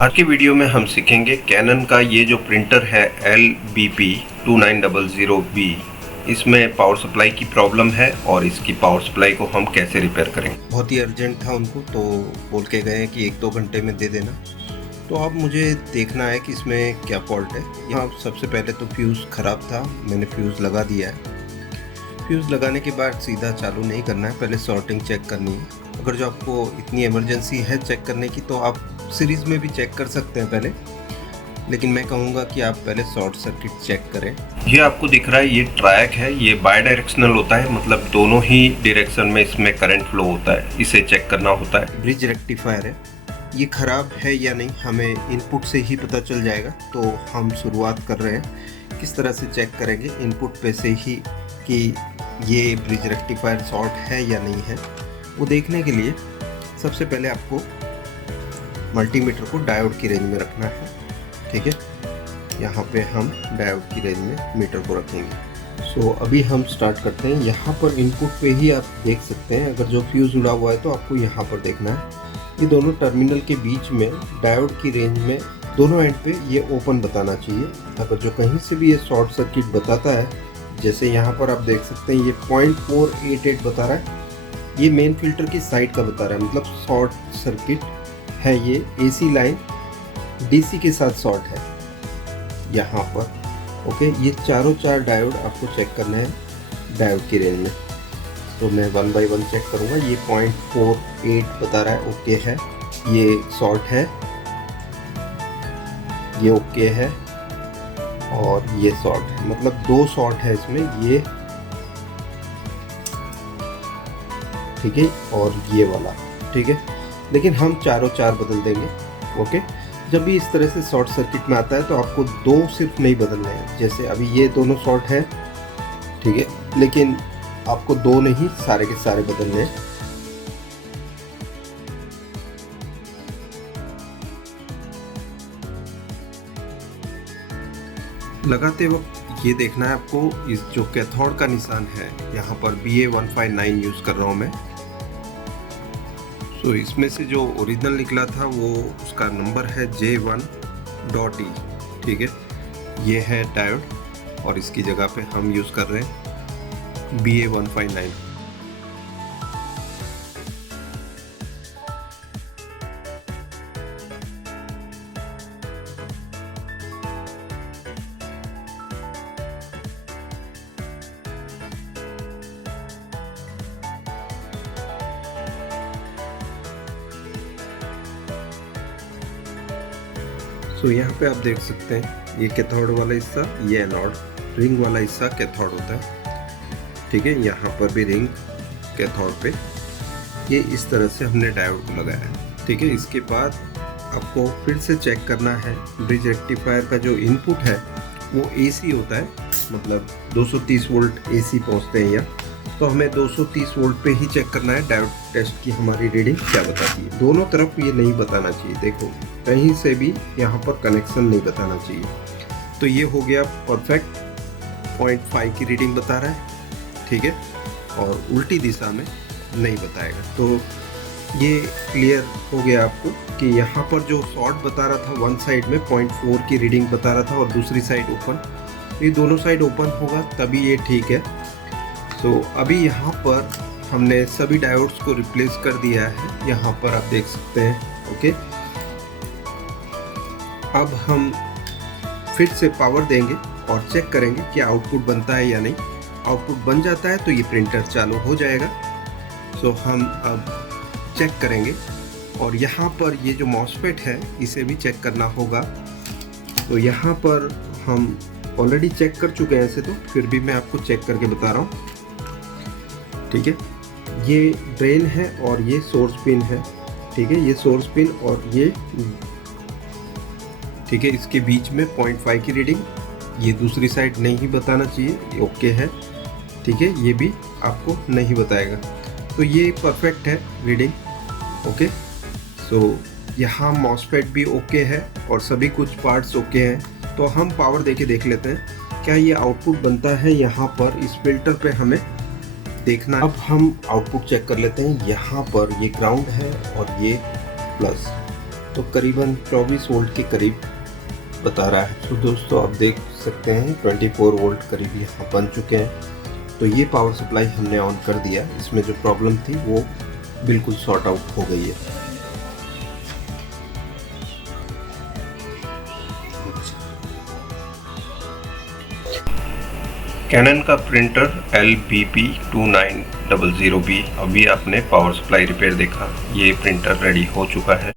आज की वीडियो में हम सीखेंगे कैनन का ये जो प्रिंटर है LBP2900B, इसमें पावर सप्लाई की प्रॉब्लम है और इसकी पावर सप्लाई को हम कैसे रिपेयर करेंगे। बहुत ही अर्जेंट था उनको, तो बोल के गए कि 1-2 घंटे में दे देना। तो अब मुझे देखना है कि इसमें क्या फॉल्ट है। यहाँ सबसे पहले तो फ्यूज़ ख़राब था, मैंने फ्यूज़ लगा दिया है। फ्यूज़ लगाने के बाद सीधा चालू नहीं करना है, पहले सॉर्टिंग चेक करनी है। अगर जो आपको इतनी इमरजेंसी है चेक करने की तो आप सीरीज़ में भी चेक कर सकते हैं पहले, लेकिन मैं कहूँगा कि आप पहले शॉर्ट सर्किट चेक करें। ये आपको दिख रहा है, ये ट्रैक है, ये बाय डायरेक्शनल होता है, मतलब दोनों ही डायरेक्शन में इसमें करंट फ्लो होता है, इसे चेक करना होता है। ब्रिज रेक्टिफायर है, ये ख़राब है या नहीं हमें इनपुट से ही पता चल जाएगा। तो हम शुरुआत कर रहे हैं, किस तरह से चेक करेंगे इनपुट पे से ही कि ये ब्रिज रेक्टिफायर शॉर्ट है या नहीं है। वो देखने के लिए सबसे पहले आपको मल्टीमीटर को डायोड की रेंज में रखना है, ठीक है। यहाँ पे हम डायोड की रेंज में मीटर को रखेंगे। सो अभी हम स्टार्ट करते हैं। यहाँ पर इनपुट पे ही आप देख सकते हैं, अगर जो फ्यूज़ जुड़ा हुआ है तो आपको यहाँ पर देखना है। ये दोनों टर्मिनल के बीच में डायोड की रेंज में दोनों एंड पे ये ओपन बताना चाहिए। अगर जो कहीं से भी ये शॉर्ट सर्किट बताता है, जैसे यहाँ पर आप देख सकते हैं ये 0.488 बता रहा है, ये मेन फिल्टर की साइड का बता रहा है, मतलब शॉर्ट सर्किट है। ये AC लाइन DC के साथ शॉर्ट है यहाँ पर, ओके। ये चारों चार डायोड आपको चेक करना है डायोड की रेंज में। तो मैं 1 बाय 1 चेक करूँगा। ये 0.48 बता रहा है, ओके है। ये शॉर्ट है, ये ओके है, और ये शॉर्ट है, मतलब 2 शॉर्ट है इसमें, ये ठीक है और ये वाला, ठीक है। लेकिन हम चारों चार बदल देंगे, ओके। जब भी इस तरह से शॉर्ट सर्किट में आता है तो आपको 2 सिर्फ नहीं बदलने हैं। जैसे अभी ये दोनों शॉर्ट है, ठीक है, लेकिन आपको 2 नहीं, सारे के सारे बदलने हैं। लगाते वक्त ये देखना है आपको, इस जो कैथोड का निशान है यहाँ पर BA159 यूज़ कर रहा हूँ मैं। तो इसमें से जो ओरिजिनल निकला था वो उसका नंबर है J1.E, ठीक है। ये है डायोड और इसकी जगह पे हम यूज़ कर रहे हैं BA159। तो यहाँ पे आप देख सकते हैं ये कैथोड वाला हिस्सा, ये एनोड, रिंग वाला हिस्सा कैथोड होता है, ठीक है। यहाँ पर भी रिंग कैथोड पे, ये इस तरह से हमने डायोड को लगाया है, ठीक है। इसके बाद आपको फिर से चेक करना है, ब्रिज रेक्टिफायर का जो इनपुट है वो AC होता है, मतलब 230 वोल्ट AC पहुँचते हैं यहाँ। तो हमें 230 वोल्ट पे ही चेक करना है डायोड टेस्ट की हमारी रीडिंग क्या बताती है। दोनों तरफ ये नहीं बताना चाहिए, देखो कहीं से भी यहाँ पर कनेक्शन नहीं बताना चाहिए। तो ये हो गया परफेक्ट, 0.5 की रीडिंग बता रहा है, ठीक है, और उल्टी दिशा में नहीं बताएगा। तो ये क्लियर हो गया आपको कि यहाँ पर जो शॉर्ट बता रहा था वन साइड में 0.4 की रीडिंग बता रहा था और दूसरी साइड ओपन, ये दोनों साइड ओपन होगा तभी ये ठीक है। तो अभी यहाँ पर हमने सभी डायोड्स को रिप्लेस कर दिया है, यहाँ पर आप देख सकते हैं, ओके। अब हम फिर से पावर देंगे और चेक करेंगे कि आउटपुट बनता है या नहीं। आउटपुट बन जाता है तो ये प्रिंटर चालू हो जाएगा। सो हम अब चेक करेंगे, और यहाँ पर ये जो मॉसफेट है इसे भी चेक करना होगा। तो यहाँ पर हम ऑलरेडी चेक कर चुके हैं ऐसे, तो फिर भी मैं आपको चेक करके बता रहा हूँ, ठीक है। ये ड्रेन है और ये सोर्स पिन है, ठीक है। ये सोर्स पिन और ये, ठीक है, इसके बीच में 0.5 की रीडिंग, ये दूसरी साइड नहीं बताना चाहिए, ये ओके है, ठीक है। ये भी आपको नहीं बताएगा, तो ये परफेक्ट है रीडिंग, ओके। सो यहाँ मॉसफेट भी ओके है और सभी कुछ पार्ट्स ओके हैं। तो हम पावर देके देख लेते हैं क्या ये आउटपुट बनता है। यहाँ पर इस फिल्टर पे हमें देखना। अब हम आउटपुट चेक कर लेते हैं। यहाँ पर ये ग्राउंड है और ये प्लस, तो करीबन 24 वोल्ट के करीब बता रहा है। तो दोस्तों आप देख सकते हैं 24 वोल्ट करीब यहाँ बन चुके हैं। तो ये पावर सप्लाई हमने ऑन कर दिया, इसमें जो प्रॉब्लम थी वो बिल्कुल सॉर्ट आउट हो गई है। कैनन का प्रिंटर LBP2900B, अभी आपने पावर सप्लाई रिपेयर देखा, ये प्रिंटर रेडी हो चुका है।